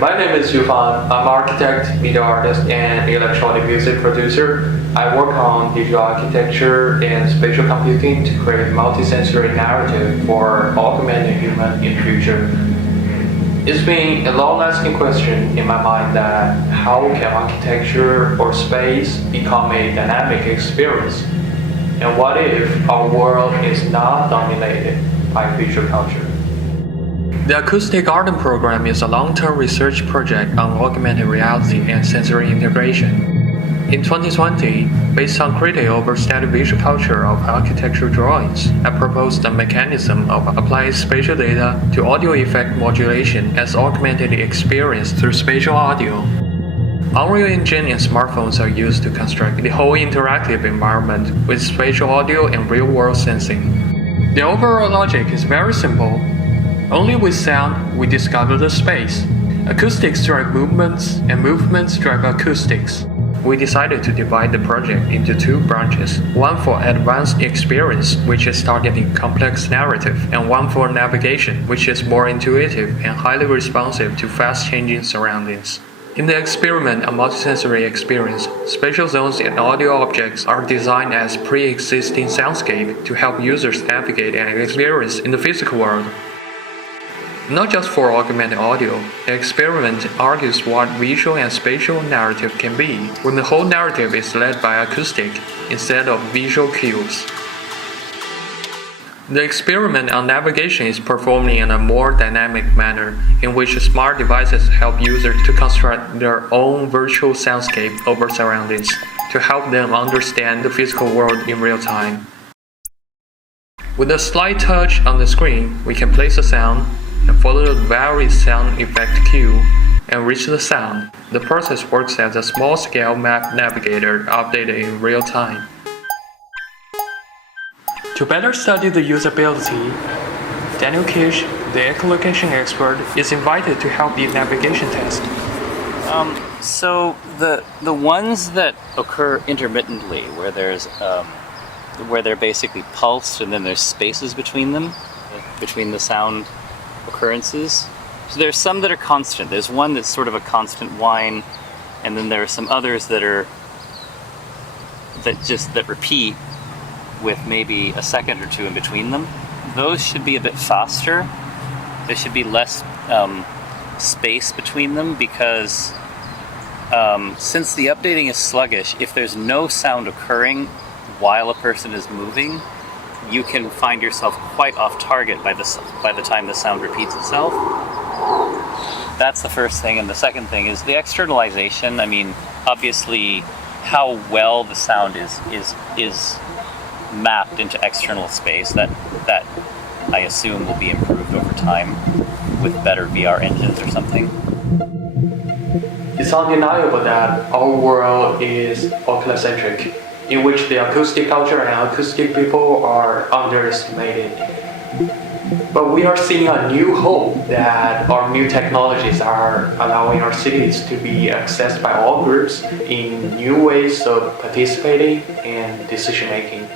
My name is Yufan. I'm an architect, video artist, and electronic music producer. I work on digital architecture and spatial computing to create multisensory narrative for augmented human in the future. It's been a long-lasting question in my mind that how can architecture or space become a dynamic experience? And what if our world is not dominated by visual culture? The Acoustic Garden Program is a long-term research project on augmented reality and sensory integration. In 2020, based on critique over static visual culture of architectural drawings, I proposed a mechanism of applying spatial data to audio effect modulation as augmented experience through spatial audio. Unreal Engine and smartphones are used to construct the whole interactive environment with spatial audio and real-world sensing. The overall logic is very simple. Only with sound we discover the space. Acoustics drive movements, and movements drive acoustics. We decided to divide the project into two branches, one for advanced experience, which is targeting complex narrative, and one for navigation, which is more intuitive and highly responsive to fast-changing surroundings. In the experiment of multisensory experience, spatial zones and audio objects are designed as pre-existing soundscape to help users navigate and experience in the physical world. Not just for augmented audio, the experiment argues what visual and spatial narrative can be when the whole narrative is led by acoustic instead of visual cues. The experiment on navigation is performed in a more dynamic manner, in which smart devices help users to construct their own virtual soundscape over surroundings to help them understand the physical world in real time. With a slight touch on the screen, we can place a sound and follow the various sound effect cue and reach the sound. The process works as a small-scale map navigator updated in real time. To better study the usability, Daniel Kish, the echolocation expert, is invited to help the navigation test. So the ones that occur intermittently, where they're basically pulsed and then there's spaces between them, between the sound occurrences. So there's some that are constant. There's one that's sort of a constant whine, and then there are some others that repeat with maybe a second or two in between them. Those should be a bit faster. There should be less space between them because since the updating is sluggish, if there's no sound occurring while a person is moving, you can find yourself quite off target by the time the sound repeats itself. That's the first thing, and the second thing is the externalization. I mean, obviously, how well the sound is mapped into external space. That I assume will be improved over time with better VR engines or something. It's undeniable that our world is oculocentric, in which the acoustic culture and acoustic people are underestimated. But we are seeing a new hope that our new technologies are allowing our cities to be accessed by all groups in new ways of participating and decision making.